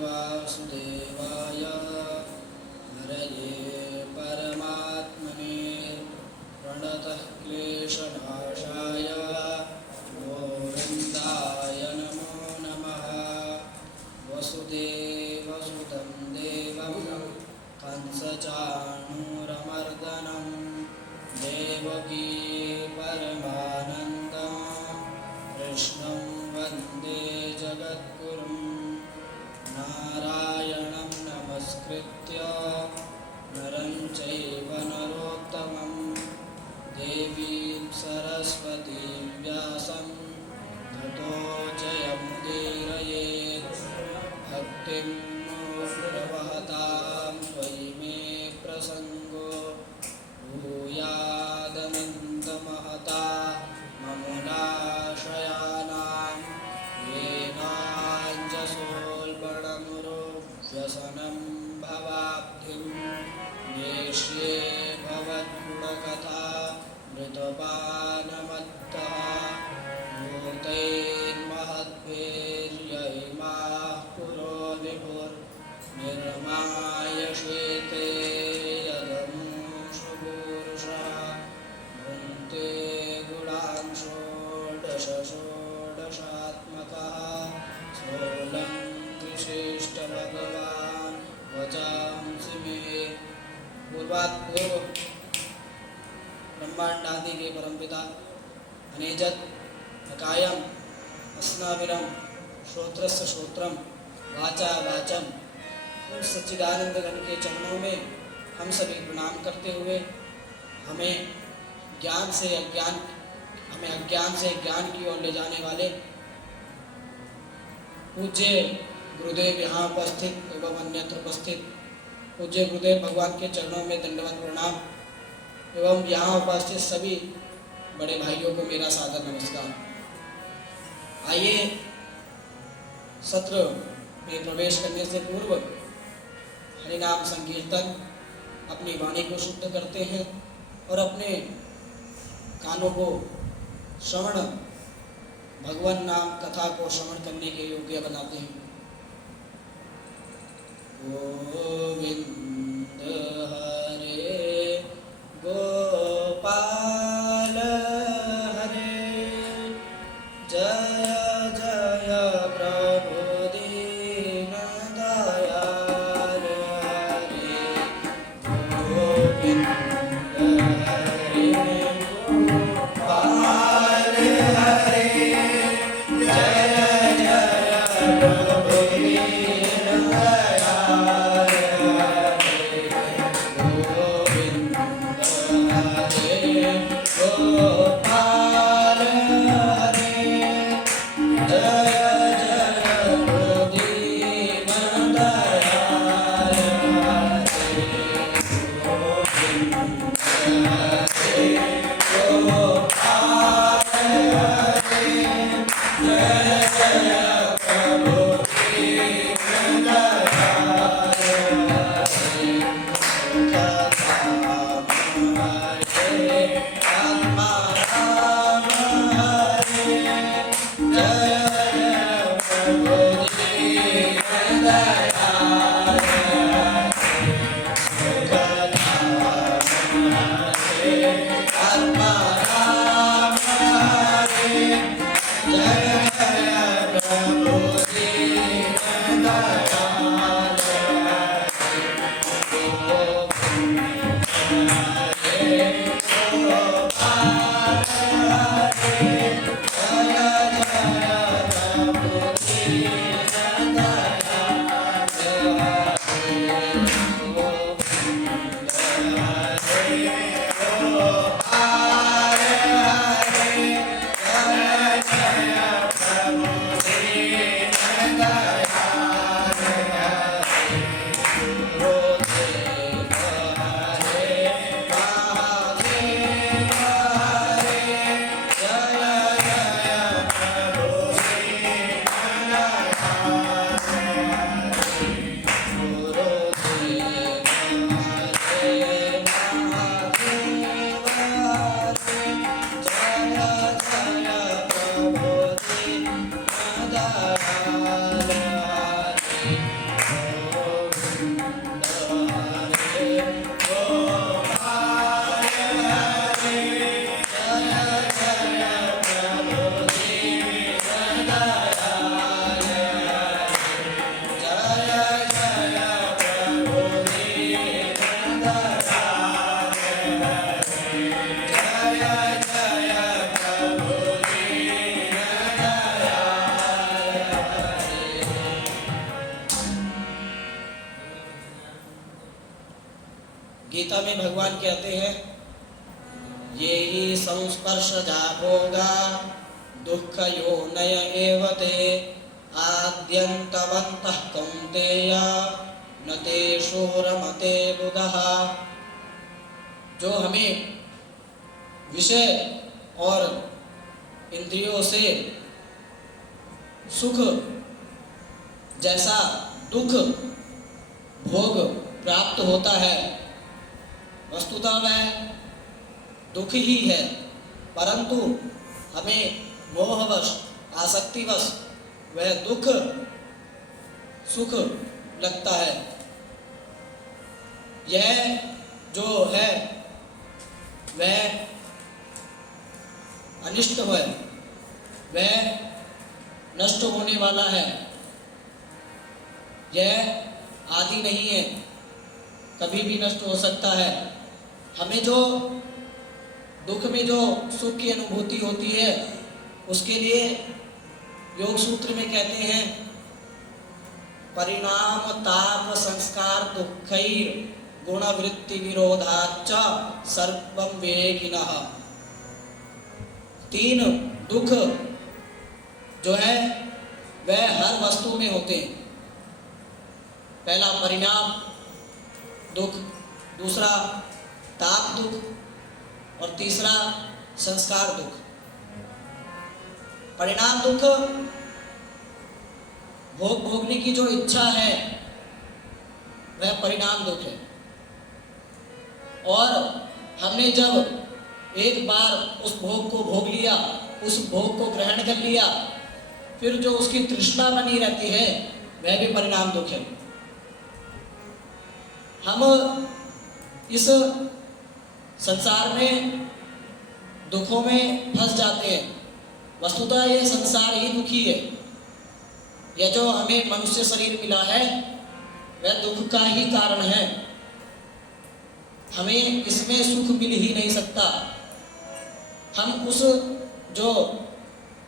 वासुदेवाय हरये परमात्मने प्रणतः क्लेशनाशाय गोविन्दाय नमो नमः। वसुदेवसुतं देवं कंसचाणूरमर्दनं देवकी परमानन्दं कृष्णं वन्दे जगद्गुरुं। नारायणं नमस्कृत्य नरं चैव नरोत्तमं देवीं सरस्वतीं व्यासं ततो जयमुदीरयेत्। भक्तिं प्रवहतां त्वयि मे प्रसङ्गो भूयादनन्तमहता ममुनाशयानां येनाञ्जसोल्बणमुरुव्यसनं भवाब्धिं नेष्ये भवद्गुणकथा मृतपानमत्तः। भूतैर्महद्भिर्यैमाः पुरो विभुर्निर्मायशेते यदमूषुभूषः। भुङ्क्ते गुणान् षोडशात्मकः स्थूलं त्रिशिष्टभगवान् वचांसि मे। पूर्वात् पूर्व ब्रह्मांड आदि के परमपिता अनेजत अकायम अस्नाविरम श्रोत्रस्य श्रोत्रम वाचा वाचम उन सच्चिदानंद घन के चरणों में हम सभी प्रणाम करते हुए हमें अज्ञान से ज्ञान की ओर ले जाने वाले पूज्य गुरुदेव यहाँ उपस्थित एवं अन्यत्र उपस्थित पूज्य गुरुदेव भगवान के चरणों में दंडवत प्रणाम एवं यहाँ उपस्थित सभी बड़े भाइयों को मेरा सादर नमस्कार। आइए सत्र में प्रवेश करने से पूर्व हरिनाम संकीर्तन अपनी वाणी को शुद्ध करते हैं और अपने कानों को श्रवण भगवान नाम कथा को श्रवण करने के योग्य बनाते हैं। गोविंद हरे गोपाल हरे जय जय प्रभु दीन दयाल हरे। गोविंद हरे गोपाल हरे जय जय प्रभु दीन दयाल हरे। गोविंद हरे गोपाल हरे जय जय प्रभु दीन दयाल हरे। गोविंद हरे गोपाल हरे जय जय प्रभु दीन दयाल हरे। हरे आत्मा राम हरे जय प्रभु दीन दयाल हरे। हरे आत्मा राम हरे जय प्रभु गीता में भगवान कहते हैं, ये ही संस्पर्शजा भोगा दुःख योनय एव ते आद्यन्तवन्तः कौन्तेय न तेषु रमते बुधः। जो हमें विषय और इंद्रियों से सुख जैसा दुख भोग प्राप्त होता है, वस्तुतः वह दुख ही है, परंतु हमें मोहवश आसक्तिवश वह दुख सुख लगता है। यह जो है वह अनिष्ट है, वह नष्ट होने वाला है, यह आदि नहीं है, कभी भी नष्ट हो सकता है। हमें जो दुख में जो सुख की अनुभूति होती है, उसके लिए योग सूत्र में कहते हैं, परिणाम ताप संस्कार दुःखैर गुणवृत्ति विरोधाच्च सर्वं विवेकिनः। तीन दुख जो है वह हर वस्तु में होते हैं। पहला परिणाम दुख, दूसरा ताप दुख और तीसरा संस्कार दुख। परिणाम दुख भोगने की जो इच्छा है वह परिणाम दुख है, और हमने जब एक बार उस भोग को भोग लिया, उस भोग को ग्रहण कर लिया, फिर जो उसकी तृष्णा बनी रहती है वह भी परिणाम दुख है। हम इस संसार में दुखों में फंस जाते हैं। वस्तुतः ये संसार ही दुखी है। यह जो हमें मनुष्य शरीर मिला है वह दुख का ही कारण है। हमें इसमें सुख मिल ही नहीं सकता। हम उस जो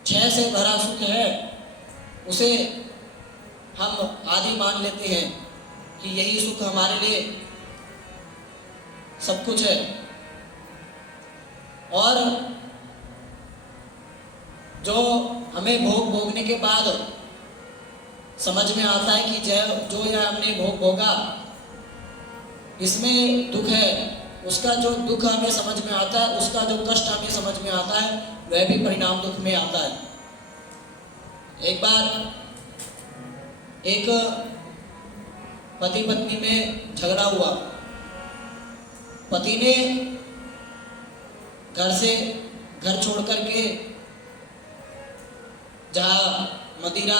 क्षय से भरा सुख है उसे हम आदि मान लेते हैं कि यही सुख हमारे लिए सब कुछ है, और जो हमें भोगने के बाद समझ में आता है कि जो यह हमने भोगा इसमें दुख है, उसका जो दुख हमें समझ में आता है, उसका जो कष्ट हमें समझ में आता है वह भी परिणाम दुख में आता है। एक बार एक पति पत्नी में झगड़ा हुआ। पति ने घर छोड़ करके जहाँ मदिरा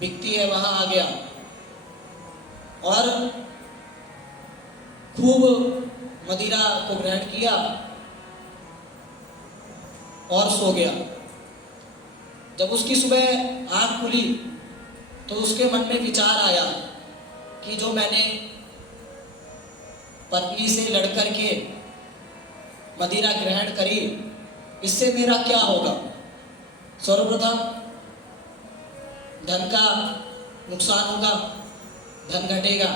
बिकती है वहां आ गया और खूब मदिरा को ग्रहण किया और सो गया। जब उसकी सुबह आंख खुली तो उसके मन में विचार आया कि जो मैंने पत्नी से लड़कर के मदिरा ग्रहण करी, इससे मेरा क्या होगा। सर्वप्रथम धन का नुकसान होगा, धन घटेगा।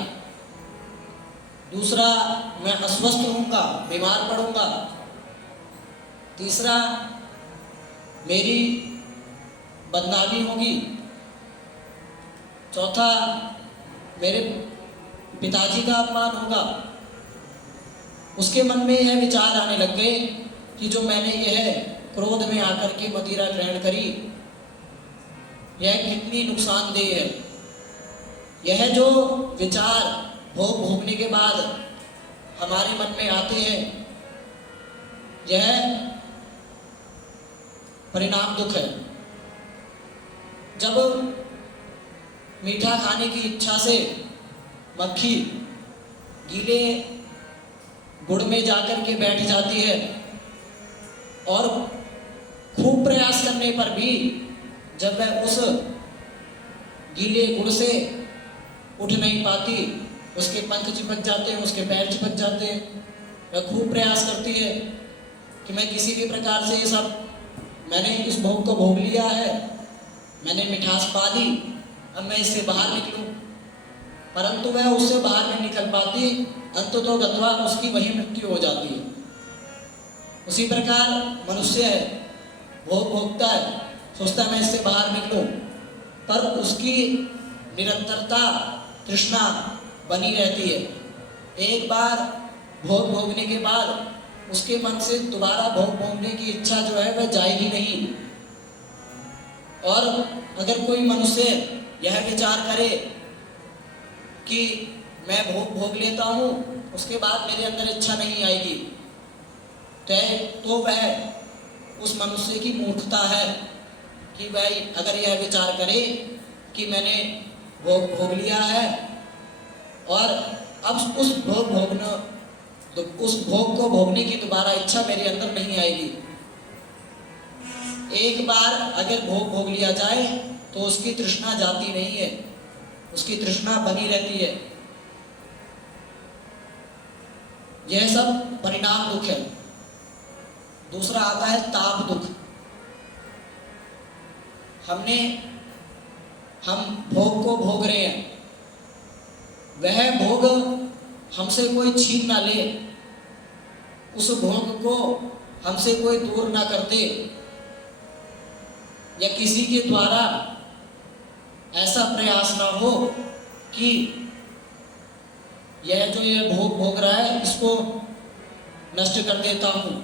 दूसरा, मैं अस्वस्थ होऊंगा, बीमार पड़ूंगा। तीसरा, मेरी बदनामी होगी। चौथा, मेरे पिताजी का अपमान होगा। उसके मन में यह विचार आने लग गए कि जो मैंने यह क्रोध में आकर के मदिरा ग्रहण करी, यह कितनी नुकसानदेह है। यह जो विचार भोगने के बाद हमारे मन में आते हैं, यह परिणाम दुख है। जब मीठा खाने की इच्छा से मक्खी गीले गुड़ में जाकर के बैठ जाती है और खूब प्रयास करने पर भी जब वह उस गीले गुड़ से उठ नहीं पाती, उसके पंख चिपक जाते हैं, उसके पैर चिपक जाते हैं। वह खूब प्रयास करती है कि मैं किसी भी प्रकार से ये सब, मैंने इस भोग को भोग लिया है, मैंने मिठास पा ली, अब मैं इससे बाहर निकलूं। परंतु वह उससे बाहर नहीं निकल पाती, अंततो गत्वा उसकी वही मृत्यु हो जाती है। उसी प्रकार मनुष्य है, भोग भोगता है, सोचता है मैं इससे बाहर निकलूं, पर उसकी निरंतरता तृष्णा बनी रहती है। एक बार भोग भोगने के बाद उसके मन से दोबारा भोग भोगने की इच्छा जो है वह जाएगी नहीं। और अगर कोई मनुष्य यह विचार करे कि मैं भोग भोग लेता हूँ, उसके बाद मेरे अंदर इच्छा नहीं आएगी, तो वह उस मनुष्य की मूर्खता है कि वह अगर यह विचार करे कि मैंने भोग भोग लिया है और अब उस भोग को भोगने की दोबारा इच्छा मेरे अंदर नहीं आएगी। एक बार अगर भोग भोग लिया जाए तो उसकी तृष्णा जाती नहीं है, उसकी तृष्णा बनी रहती है। यह सब परिणाम दुख है। दूसरा आता है ताप दुख। हम भोग को भोग रहे हैं, वह भोग हमसे कोई छीन ना ले, उस भोग को हमसे कोई दूर ना कर दे, या किसी के द्वारा ऐसा प्रयास ना हो कि यह जो ये भोग भोग रहा है इसको नष्ट कर देता हूँ।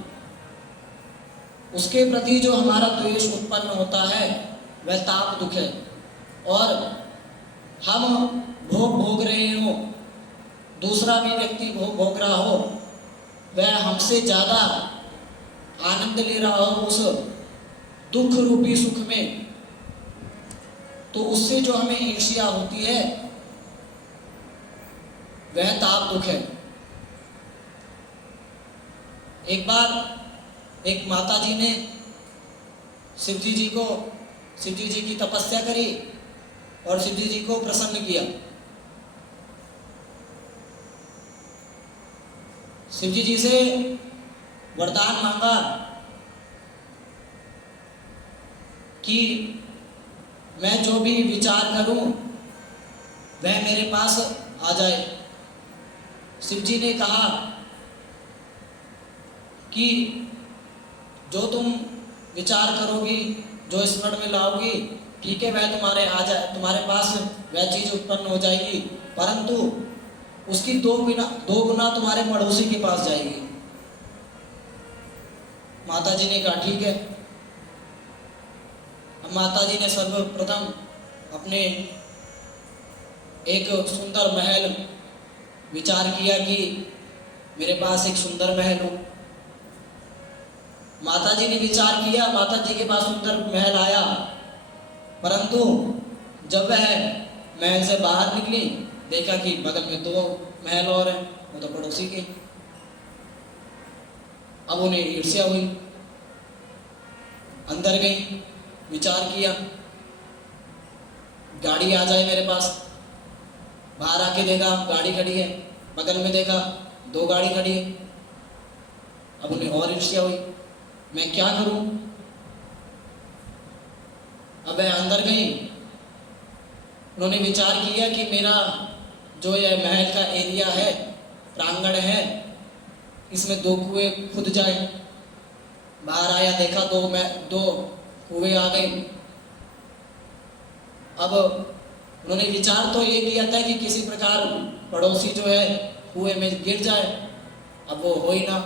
उसके प्रति जो हमारा द्वेष उत्पन्न होता है वह ताप दुख है। और हम भोग भोग रहे हो, दूसरा भी व्यक्ति भोग भोग रहा हो, वह हमसे ज़्यादा आनंद ले रहा हो उस दुख रूपी सुख में, तो उससे जो हमें ईर्ष्या होती है वह ताप दुख है। एक बार एक माता जी ने शिव जी की तपस्या करी और शिव जी को प्रसन्न किया। शिव जी से वरदान मांगा कि मैं जो भी विचार करूं वह मेरे पास आ जाए। शिव जी ने कहा कि जो तुम विचार करोगी, जो स्मरण में लाओगी, ठीक है, वह तुम्हारे पास वह चीज उत्पन्न हो जाएगी, परंतु उसकी दो गुना तुम्हारे पड़ोसी के पास जाएगी। माता जी ने कहा ठीक है। अब माता जी ने सर्वप्रथम अपने एक सुंदर महल विचार किया कि मेरे पास एक सुंदर महल हो। माता जी ने विचार किया, माता जी के पास सुंदर महल आया, परंतु जब वह महल से बाहर निकली देखा कि बगल में दो महल और हैं, वो तो पड़ोसी के। अब उन्हें ईर्ष्या हुई, अंदर गई, विचार किया गाड़ी आ जाए मेरे पास। बाहर आके देखा गाड़ी खड़ी है, बगल में देखा दो गाड़ी खड़ी है। अब उन्हें और ईर्ष्या हुई, मैं क्या करूं। अब वह अंदर गई, उन्होंने विचार किया कि मेरा जो यह महल का एरिया है, प्रांगण है, इसमें दो कुएं खुद जाए। बाहर आया, देखा दो कुएं आ गए। अब उन्होंने विचार तो ये किया था कि किसी प्रकार पड़ोसी जो है कुएं में गिर जाए। अब वो हो ही ना,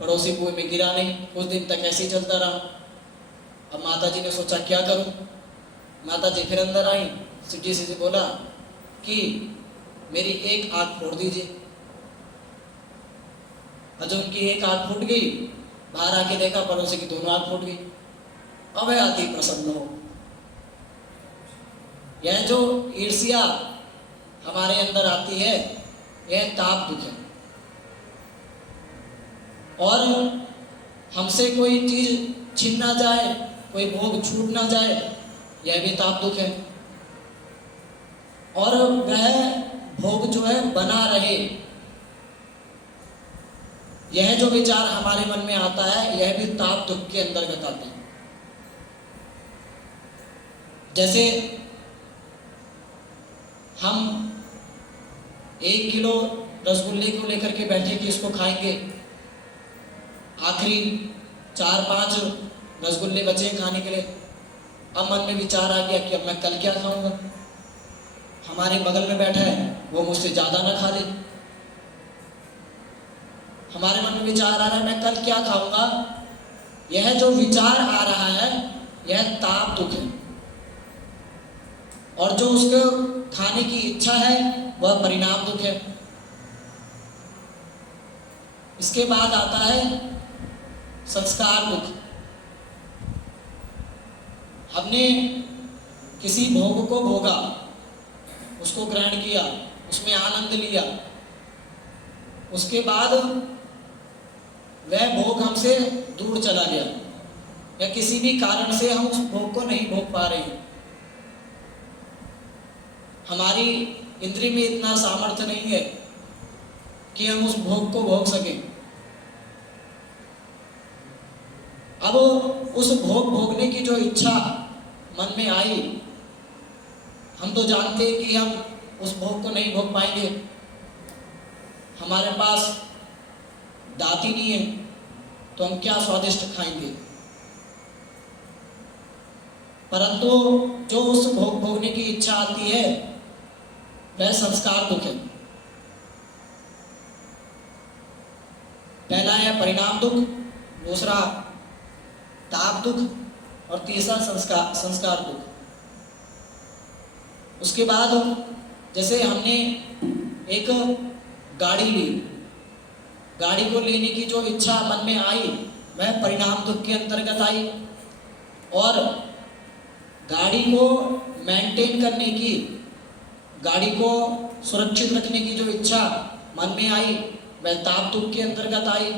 पड़ोसी कुएं में गिरा नहीं। कुछ दिन तक ऐसे ही चलता रहा। अब माता जी ने सोचा क्या करूं। माता जी फिर अंदर आई, शिव जी से बोला कि मेरी एक आंख फोड़ दीजिए। और जब उनकी एक आंख फूट गई, बाहर आके देखा पड़ोसी की दोनों आंख फूट गई। अब वह अति प्रसन्न हो। यह जो ईर्ष्या हमारे अंदर आती है, यह ताप दुख है। और हमसे कोई चीज छीन ना जाए, कोई भोग छूट ना जाए, यह भी ताप दुख है। और वह भोग जो है बना रहे, यह जो विचार हमारे मन में आता है, यह भी ताप दुख के अंतर्गत आते हैं। जैसे हम 1 किलो रसगुल्ले को लेकर के बैठे कि इसको खाएंगे, आखिरी 4-5 रसगुल्ले बचे खाने के लिए। अब मन में विचार आ गया कि अब मैं कल क्या खाऊंगा, हमारे बगल में बैठा है वो मुझसे ज़्यादा ना खा ले। हमारे मन में विचार आ रहा है मैं कल क्या खाऊंगा। यह जो विचार आ रहा है यह ताप दुख है, और जो उसको खाने की इच्छा है वह परिणाम दुख है। इसके बाद आता है संस्कार दुख। हमने किसी भोग को भोगा, उसको ग्रहण किया, उसमें आनंद लिया, उसके बाद वह भोग हमसे दूर चला गया या किसी भी कारण से हम उस भोग को नहीं भोग पा रहे हैं। हमारी इंद्रिय में इतना सामर्थ्य नहीं है कि हम उस भोग को भोग सकें। अब उस भोग भोगने की जो इच्छा मन में आई, हम तो जानते हैं कि हम उस भोग को नहीं भोग पाएंगे, हमारे पास दाती नहीं है तो हम क्या स्वादिष्ट खाएंगे। परंतु जो उस भोग भोगने की इच्छा आती है वह संस्कार दुख है। पहला है परिणाम दुख, दूसरा ताप दुख और तीसरा संस्कार दुख। उसके बाद जैसे हमने एक गाड़ी ली, गाड़ी को लेने की जो इच्छा मन में आई वह परिणाम दुख के अंतर्गत आई, और गाड़ी को मेंटेन करने की, गाड़ी को सुरक्षित रखने की जो इच्छा मन में आई वह ताप दुख के अंतर्गत आई,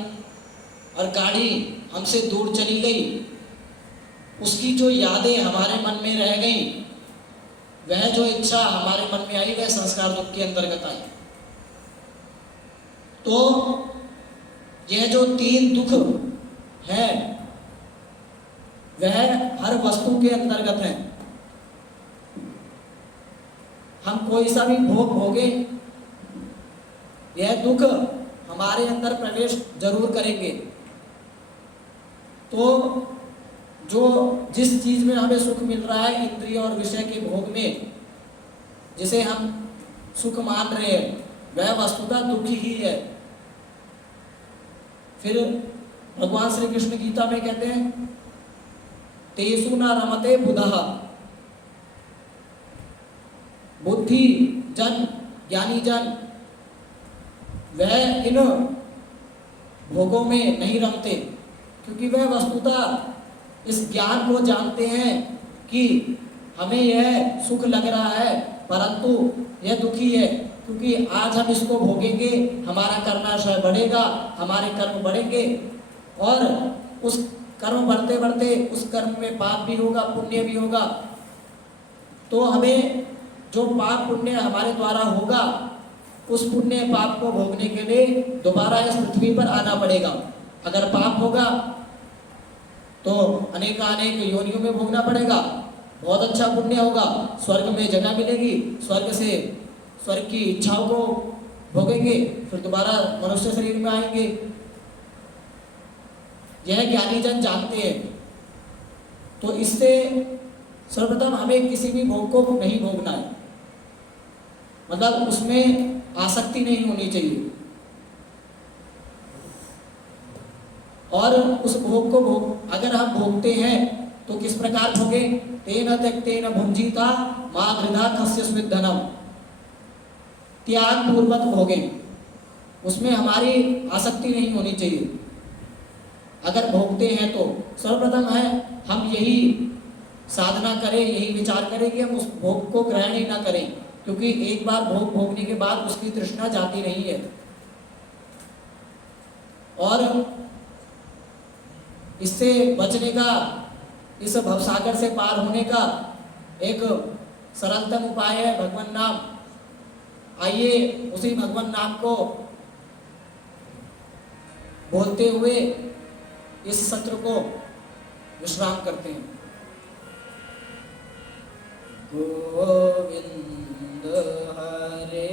और गाड़ी हमसे दूर चली गई, उसकी जो यादें हमारे मन में रह गई, वह जो इच्छा हमारे मन में आई वह संस्कार दुख के अंतर्गत आई। तो यह जो 3 दुख है वह हर वस्तु के अंतर्गत है। हम कोई सा भी भोग भोगे, यह दुख हमारे अंदर प्रवेश जरूर करेंगे। तो जो जिस चीज में हमें सुख मिल रहा है इंद्रिय और विषय के भोग में, जिसे हम सुख मान रहे हैं, वह वस्तुतः दुखी ही है। फिर भगवान श्री कृष्ण गीता में कहते हैं तेसु न रमते बुधः, बुद्धि जन ज्ञानी जन वह इन भोगों में नहीं रमते, क्योंकि वह वस्तुतः इस ज्ञान को जानते हैं कि हमें यह सुख लग रहा है परंतु यह दुखी है, क्योंकि आज हम इसको भोगेंगे, हमारा कर्माशय बढ़ेगा, हमारे कर्म बढ़ेंगे, और उस कर्म बढ़ते बढ़ते उस कर्म में पाप भी होगा, पुण्य भी होगा। तो हमें जो पाप पुण्य हमारे द्वारा होगा, उस पुण्य पाप को भोगने के लिए दोबारा इस पृथ्वी पर आना पड़ेगा। अगर पाप होगा तो अनेकानेक योनियों में भोगना पड़ेगा। बहुत अच्छा पुण्य होगा, स्वर्ग में जगह मिलेगी, स्वर्ग से स्वर्ग की इच्छाओं को भोगेंगे, फिर दोबारा मनुष्य शरीर में आएंगे। यह ज्ञानी जन जानते हैं। तो इससे सर्वप्रथम हमें किसी भी भोग को नहीं भोगना है, मतलब उसमें आसक्ति नहीं होनी चाहिए, और उस भोग को अगर हम भोगते हैं तो किस प्रकार भोगे, तेन त्यक्तेन भुंजीता मा गृधा कस्यस्मिन् धनम, त्याग पूर्वक भोगे, उसमें हमारी आसक्ति नहीं होनी चाहिए। अगर भोगते हैं तो सर्वप्रथम है हम यही साधना करें, यही विचार करें कि हम उस भोग को ग्रहण ही ना करें, क्योंकि एक बार भोग भोगने के बाद उसकी तृष्णा जाती नहीं है। और इससे बचने का, इस भवसागर से पार होने का एक सरलतम उपाय है भगवान नाम। आइए उसी भगवान नाम को बोलते हुए इस सत्र को विश्राम करते हैं। गोविंद हरे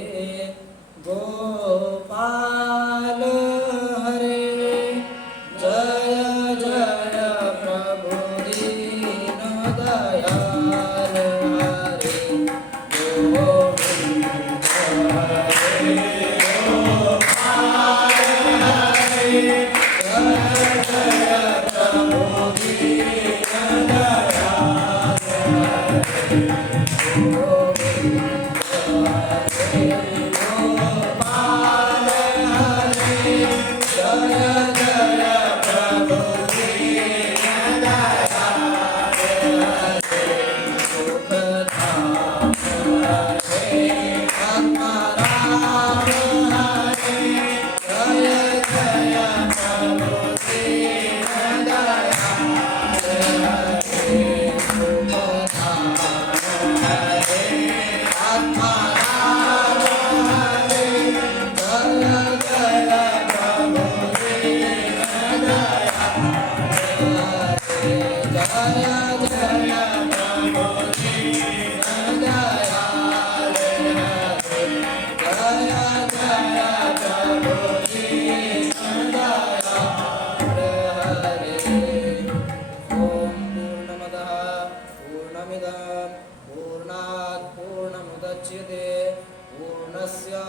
पूर्णस्य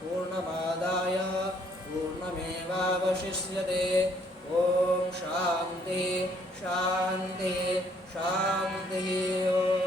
पूर्णमादाय पूर्णमेवावशिष्यते। ॐ शान्ति शान्ति शान्तिः।